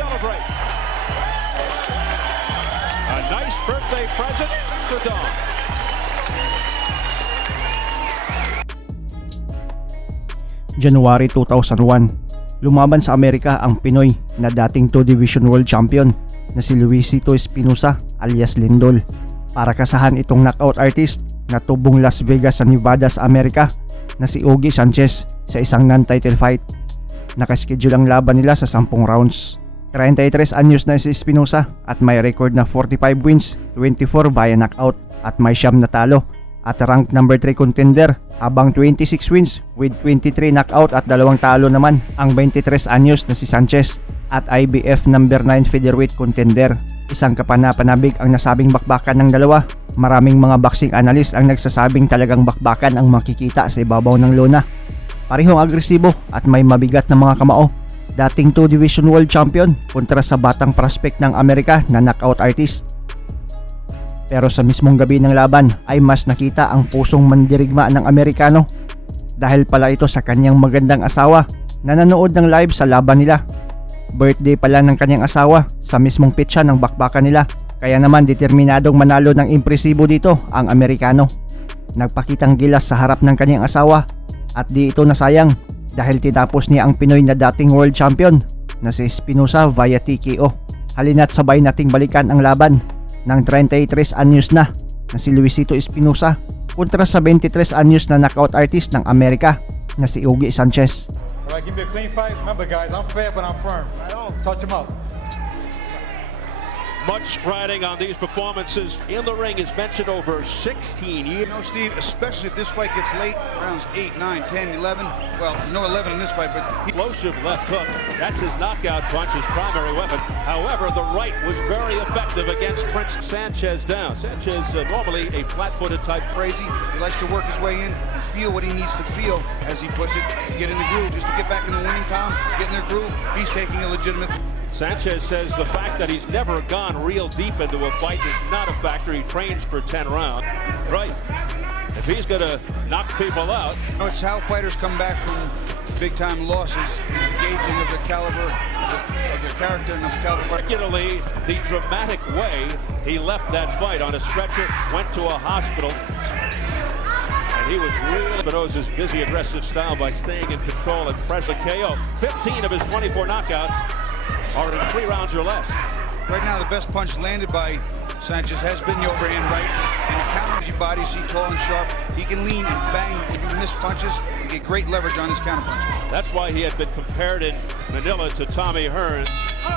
celebrate. A nice birthday present for Don. January 2001, lumaban sa Amerika ang Pinoy na dating 2 Division World Champion na si Luisito Espinosa alias Lindol para kasahan itong knockout artist na tubong Las Vegas sa Nevada sa Amerika na si Ogie Sanchez sa isang non-title fight. Nakaschedule ang laban nila sa 10 rounds. 33 anyos na si Espinosa at may record na 45 wins, 24 via knockout at may 9 na talo at ranked number 3 contender, habang 26 wins with 23 knockout at 2 talo naman ang 23 anyos na si Sanchez at IBF number 9 featherweight contender. Isang kapanapanabig ang nasabing bakbakan ng dalawa. Maraming mga boxing analyst ang nagsasabing talagang bakbakan ang makikita sa ibabaw ng lona. Parehong agresibo at may mabigat na mga kamao. Dating 2 Division World Champion kontra sa batang prospect ng Amerika na knockout artist. Pero sa mismong gabi ng laban ay mas nakita ang pusong mandirigma ng Amerikano dahil pala ito sa kanyang magandang asawa na nanood ng live sa laban nila. Birthday pala ng kanyang asawa sa mismong pitsa ng bakbakan nila, kaya naman determinadong manalo ng impresibo dito ang Amerikano. Nagpakitang gilas sa harap ng kanyang asawa at di ito nasayang dahil tinapos niya ang Pinoy na dating world champion na si Espinosa via TKO. Halina't sabay nating balikan ang laban ng 33 anyos na si Luisito Espinosa kontra sa 23 anyos na knockout artist ng Amerika na si Ogie Sanchez. Alright, give me a clean fight. Remember guys, I'm fair but I'm firm. Touch him up. Much riding on these performances in the ring is mentioned over 16 years. You know, Steve, especially if this fight gets late, rounds 8, 9, 10, 11. Well, no 11 in this fight, but Explosive left hook. That's his knockout punch, his primary weapon. However, the right was very effective against Prince Sanchez down. Sanchez normally a flat-footed type. crazy. He likes to work his way in and feel what he needs to feel, as he puts it, get in the groove, just to get back in the winning column, get in their groove. He's taking a legitimate. Sanchez says the fact that he's never gone real deep into a fight is not a factor. He trains for 10 rounds. Right. If he's going to knock people out. You know, it's how fighters come back from big-time losses, engaging of the caliber of their character and of the caliber. Particularly the dramatic way he left that fight on a stretcher, went to a hospital. And he was really Espinosa's busy, aggressive style by staying in control and pressure KO. 15 of his 24 knockouts are in 3 rounds or less. Right now, the best punch landed by Sanchez has been the overhand right. And he counters your body, see tall and sharp. He can lean and bang. If you miss punches, you get great leverage on his counter punches. That's why he had been compared in Manila to Tommy Hearn,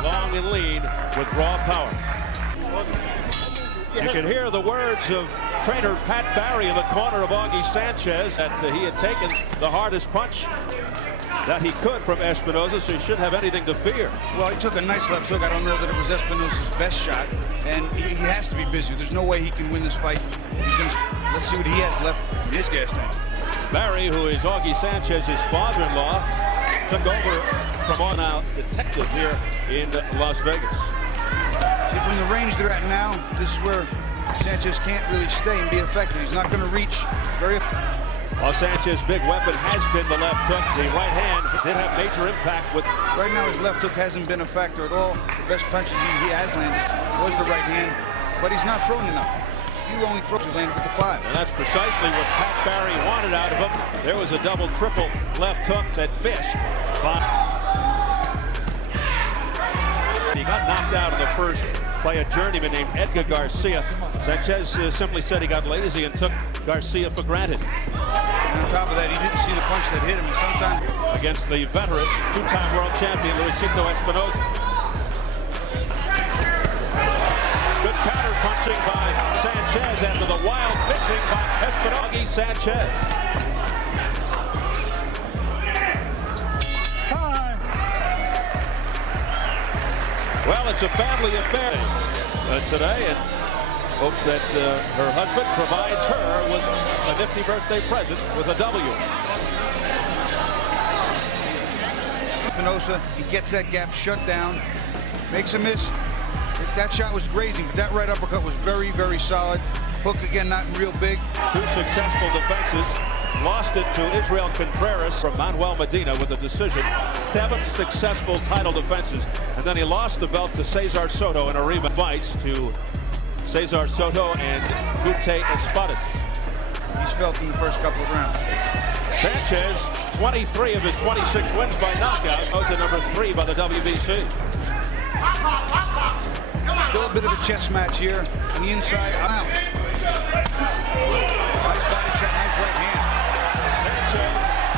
long and lean with raw power. You can hear the words of trainer Pat Barry in the corner of Ogie Sanchez that he had taken the hardest punch that he could from Espinosa, so he shouldn't have anything to fear. Well, he took a nice left hook. I don't know that it was Espinosa's best shot, and he has to be busy. There's no way he can win this fight. Let's see what he has left in his gas tank. Barry, who is Ogie Sanchez's father-in-law, took over from on-out detective here in Las Vegas. See, from the range they're at now, this is where Sanchez can't really stay and be effective. He's not going to reach very. While Sanchez's big weapon has been the left hook, the right hand did have major impact with. Right now, his left hook hasn't been a factor at all. The best punches he has landed was the right hand, but he's not throwing enough. Few only throws he landed with the 5. And that's precisely what Pat Barry wanted out of him. There was a double, triple left hook that missed. He got knocked out in the first by a journeyman named Edgar Garcia. Sanchez simply said he got lazy and took Garcia for granted. And on top of that, he didn't see the punch that hit him. And sometimes against the veteran, 2-time world champion Luisito Espinosa. Good counter punching by Sanchez after the wild missing by Espinosa. Sanchez. Well, it's a family affair today, and hopes that her husband provides her with a nifty birthday present with a W. Espinosa, he gets that gap shut down, makes a miss. That shot was grazing, but that right uppercut was very, very solid. Hook again, not real big. 2 successful defenses. lost it to Israel Contreras from Manuel Medina with a decision. 7 successful title defenses. And then he lost the belt to Cesar Soto in a rematch. Fights to Cesar Soto and Gute Espadas. He's felt in the first couple of rounds. Sanchez, 23 of his 26 wins by knockout. Goes to number 3 by the WBC. Still a bit of a chess match here on the inside. Out. Nice body shot, nice right hand.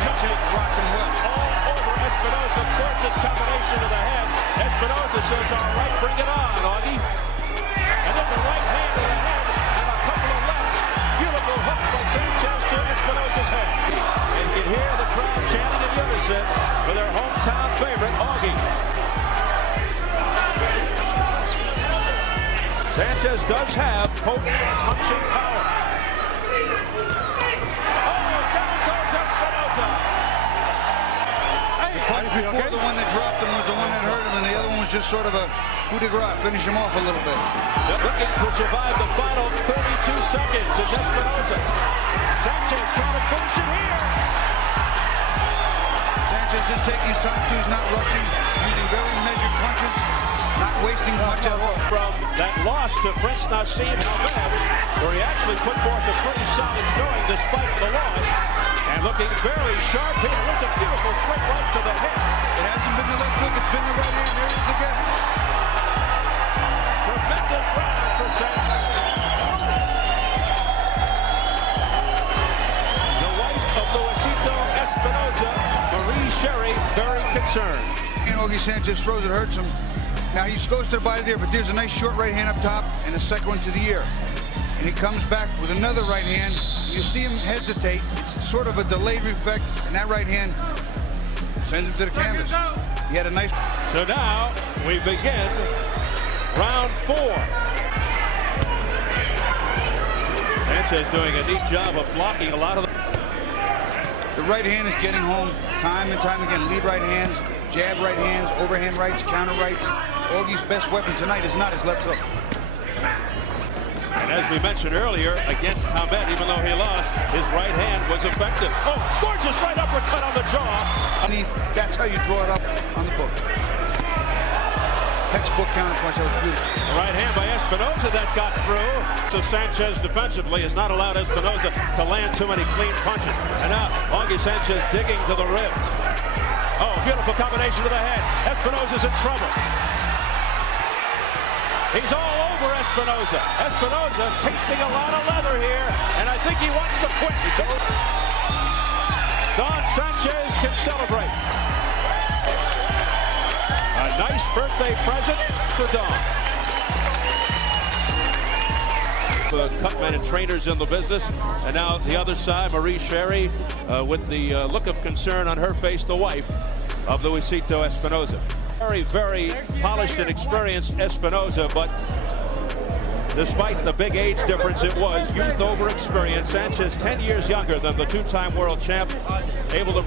Sanchez rocking well. all over Espinosa. Gorgeous combination to the head. Espinosa says, all right, bring it on, Augie. And there's a right hand to the head and a couple of lefts. Beautiful hooks by Sanchez to Espinosa's head. And you can hear the crowd chanting in unison for their hometown favorite, Augie. Sanchez does have potent punching power. Oh, down goes Espinosa. The punch before the one that dropped him was the one that hurt him, and the other one was just sort of a coup de grace, finish him off a little bit. They're looking to survive the final 32 seconds is Espinosa. Sanchez trying to finish it here. Sanchez is taking his time too. He's not rushing, using very measured punches, not wasting much at all. From that loss to Prince Nassim Hamed, where he actually put forth a pretty solid showing despite the loss. And looking very sharp here. It's a beautiful straight right to the head. It hasn't been the left hook, it's been the right hand. There it is again. Tremendous round for Sanchez. The wife of Luisito Espinosa, Marie Sherry, very concerned. And Augie Sanchez throws it, hurts him. Now he goes to the body there, but there's a nice short right hand up top and a second one to the ear. And he comes back with another right hand. You see him hesitate. It's sort of a delayed effect, and that right hand sends him to the canvas. He had a nice... So now we begin round 4. Sanchez doing a neat job of blocking a lot of The right hand is getting home time and time again. Lead right hands, jab right hands, overhand rights, counter rights. Augie's best weapon tonight is not his left hook. And as we mentioned earlier, against Hamed, even though he lost, his right hand was effective. Oh, gorgeous right uppercut on the jaw. I mean, that's how you draw it up on the book. Textbook counterpunch, that was beautiful. The right hand by Espinosa that got through. So Sanchez defensively has not allowed Espinosa to land too many clean punches. And now Augie Sanchez digging to the ribs. Oh, beautiful combination to the head. Espinosa's in trouble. He's all over Espinosa. Espinosa tasting a lot of leather here, and I think he wants to quit. It's over. Don Sanchez can celebrate. A nice birthday present for Don. The cutmen and trainers in the business, and now the other side, Marie Sherry, with the look of concern on her face, the wife of Luisito Espinosa. Very, very polished and experienced Espinosa, but despite the big age difference it was, youth over experience. Sanchez 10 years younger than the 2-time world champ, able to